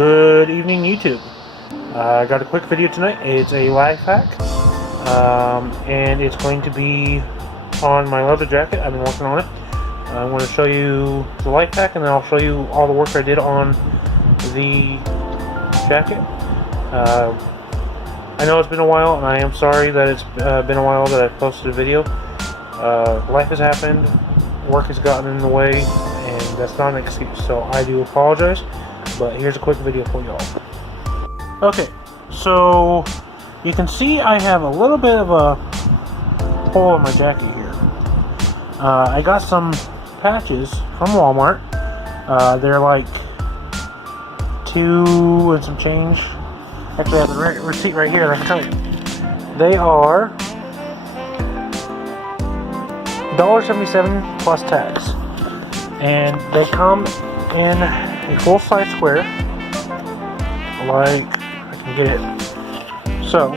Good evening, YouTube. I got a quick video tonight. It's a life hack, and it's going to be on my leather jacket. I've been working on it. I'm going to show you the life hack, and then I'll show you all the work I did on the jacket. I know it's been a while, and I am sorry that it's been a while that I've posted a video. Life has happened, work has gotten in the way, and that's not an excuse, so I do apologize. But here's a quick video for y'all. Okay, so you can see I have a little bit of a hole in my jacket here. I got some patches from Walmart. They're like $2 and some change. Actually, I have the receipt right here, and I can tell you. They are $1.77 plus tax. And they come in a full-size square, like I can get it. So,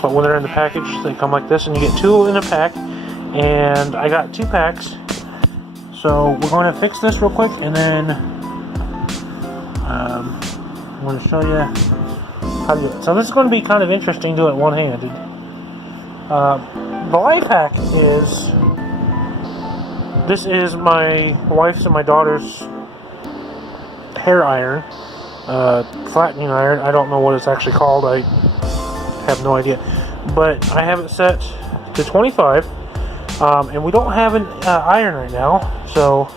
but when they're in the package, they come like this, and you get 2 in a pack. And I got 2 packs. So we're going to fix this real quick, and then I'm going to show you how to do it. So this is going to be kind of interesting to do it one-handed. The life hack is. This is my wife's and my daughter's hair iron, flattening iron. I don't know what it's actually called. I have no idea. But I have it set to 25, and we don't have an iron right now. So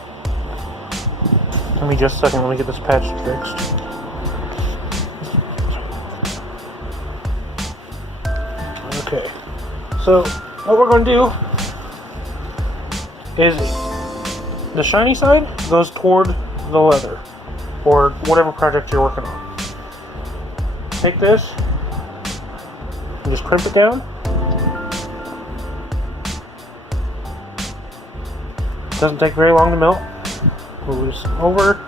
let me just a second. Let me get this patch fixed. Okay. So what we're going to do is the shiny side goes toward the leather or whatever project you're working on. Take this and just crimp it down. Doesn't take very long to melt. Move this over.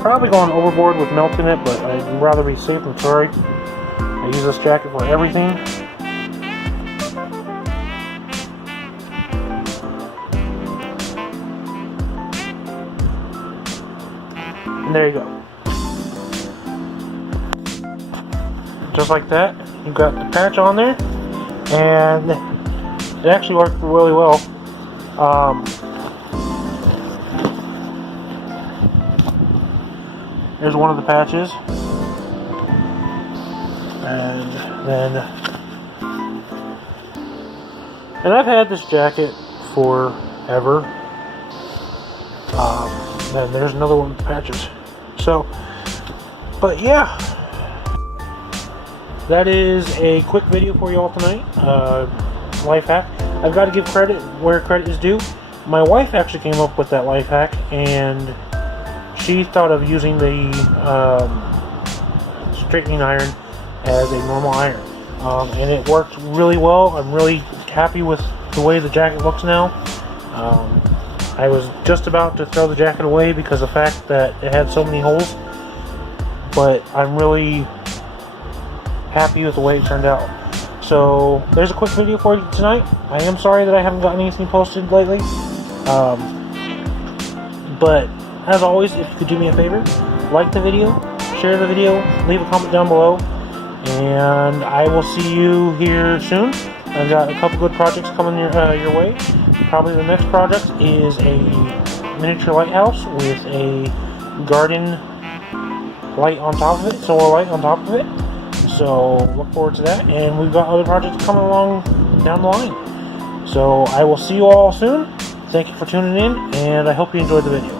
Probably going overboard with melting it, but I'd rather be safe than sorry. I use this jacket for everything. And there you go. Just like that, you've got the patch on there, and it actually worked really well. Here's one of the patches, and I've had this jacket forever. And there's another one with the patches. So, but yeah, that is a quick video for you all tonight. Life hack. I've got to give credit where credit is due. My wife actually came up with that life hack, and she thought of using the straightening iron as a normal iron, and it worked really well. I'm really happy with the way the jacket looks now. I was just about to throw the jacket away because of the fact that it had so many holes, but I'm really happy with the way it turned out. So there's a quick video for you tonight. I am sorry that I haven't gotten anything posted lately, but as always, if you could do me a favor, like the video, share the video, leave a comment down below, and I will see you here soon. I've got a couple good projects coming your way. Probably the next project is a miniature lighthouse with a garden light on top of it, solar light on top of it. So look forward to that, and we've got other projects coming along down the line. So I will see you all soon. Thank you for tuning in, and I hope you enjoyed the video.